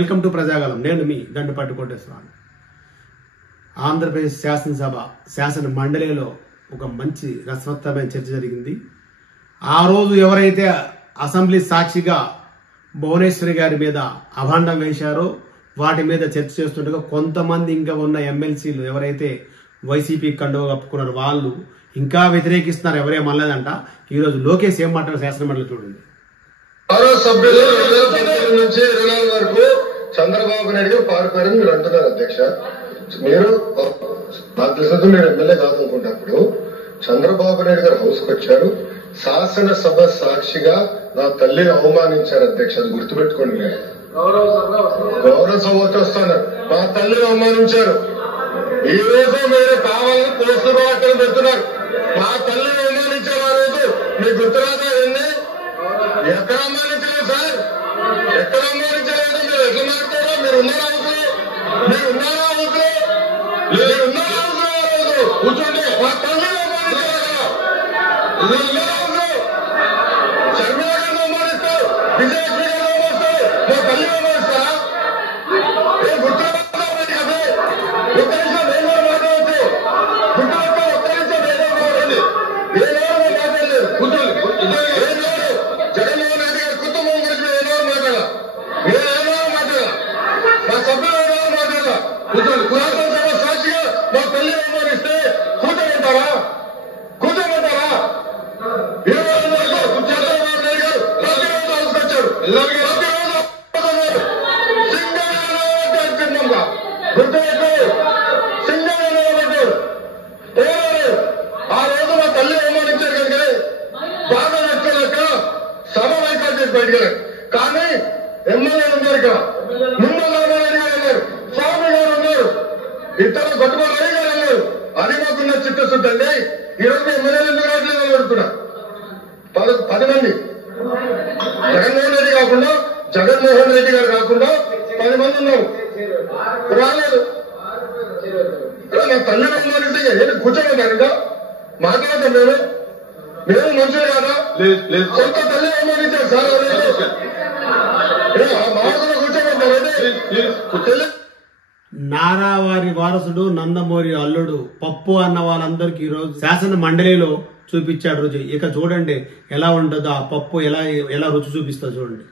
Welcome to Prajagalam. నేను మీ దండుపాటి కోటేశ్వరరావు. ఆంధ్రప్రదేశ్ శాసనసభ శాసన మండలిలో ఒక మంచి రసవత్తమైన చర్చ జరిగింది. ఆ రోజు ఎవరైతే అసెంబ్లీ సాక్షిగా భువనేశ్వరి గారి మీద అభాండం వేశారో వాటి మీద చర్చ చేస్తుండగా కొంతమంది ఇంకా ఉన్న ఎమ్మెల్సీలు ఎవరైతే వైసీపీ కండువ కప్పుకున్నారో వాళ్ళు ఇంకా వ్యతిరేకిస్తున్నారు. ఎవరేమనలేదంట. ఈరోజు లోకేష్ ఏం మాట్లాడారు శాసనమండలి చూడండి. సభ్యులు 2019 నుంచి 24 వరకు చంద్రబాబు నాయుడు గారు పారిపోయారని మీరు అంటున్నారు అధ్యక్ష. మీరు నాకు తెలిసినట్టు మీరు ఎమ్మెల్యే కాదనుకుంటున్నప్పుడు చంద్రబాబు నాయుడు గారు హౌస్ కు వచ్చారు. శాసనసభ సాక్షిగా నా తల్లిని అవమానించారు అధ్యక్ష. అది గుర్తుపెట్టుకోండి. మీరు గౌరవ సభకి వస్తాను. మా తల్లిని అవమానించారు. ఈ రోజు మీరు కావాలని పోస్టు అక్కడ పెడుతున్నారు. మా తల్లిని అవమానించారు. ఆ రోజు మీకు గుర్తురాదా? ఏంది ఎక్కడ అమ్మానించలేదు సార్? ఎక్కడ అమ్మానించలేదు? మీరు ఎట్లా మాట్లాడారో మీరు ఉన్నారా? మీరు ఉన్నారా? మీరు ఉన్నారా? కూర్చోండి. మా తల్లిని అవమానించారు. శర్మిల గారిని అవమానిస్తారు, విజయశ్రీ గారిని అవమానిస్తారు, మా తల్లిని అవమానిస్తారా? గుర్తురాదా? ఒక్క నిమిషం నేను మాట్లాడవచ్చు. గుర్తురాక ఒక్క నిమిషం ఏదో మాట్లాడండి. ఏదో మాట్లాడలేదు. కూర్చోండి. జగన్మోహన్ రెడ్డి గారి కుటుంబం గురించి ఏదో మాట్లాడాల. ఏదో మాట్లాడాల. మా సభ్యులు ఏదో మాట్లాడాల. కూర్చోండి. శాసనసభ సాక్షిగా మా తల్లి అవమానిస్తే కూర్చోమంటారా? కూర్చోమంటారా? చంద్రబాబు నాయుడు గారు ప్రతిరోజు అవసరొచ్చారు. సింగంగా గుర్తుపెట్టు. సింగంగా ఆ రోజు మా తల్లి అవమానించారు కనుక బాధ వ్యక్తులక సభ వైఖరి చేసి బయటకెళ్ళారు. కానీ ఎమ్మెల్యేలు ఉన్నారు ఇక్కడ. నిమ్మల రామారెడ్డి గారు ఉన్నారు, స్వామి గారు ఉన్నారు, ఇతర గొట్టమల్లి గారు ఉన్నారు. అది మాకున్న చిత్తశుద్ధి అండి. ఈ రోజు ఎమ్మెల్యేలు ఎందుకు రావట్లేదు అని అడుగుతున్నా. 10 మంది జగన్మోహన్ రెడ్డి కాకుండా, జగన్మోహన్ రెడ్డి గారు కాకుండా 10 మంది ఉన్నారు. రాలేదు. నా తల్లిని అవమానిస్తే ఏంటి కూర్చోమన్నారు? ఇంకా మాట్లాడతాం. మేము మంచిది కాదా? సొంత తల్లి అవమానించారు సార్. మాటలు కూర్చోమంటారు. నారావారి వారసుడు నందమూరి అల్లుడు పప్పు అన్న వాళ్ళందరికీ ఈరోజు శాసన మండలిలో చూపించాడు రుచి. ఇక చూడండి ఎలా ఉంటుందో ఆ పప్పు ఎలా రుచి చూపిస్తా చూడండి.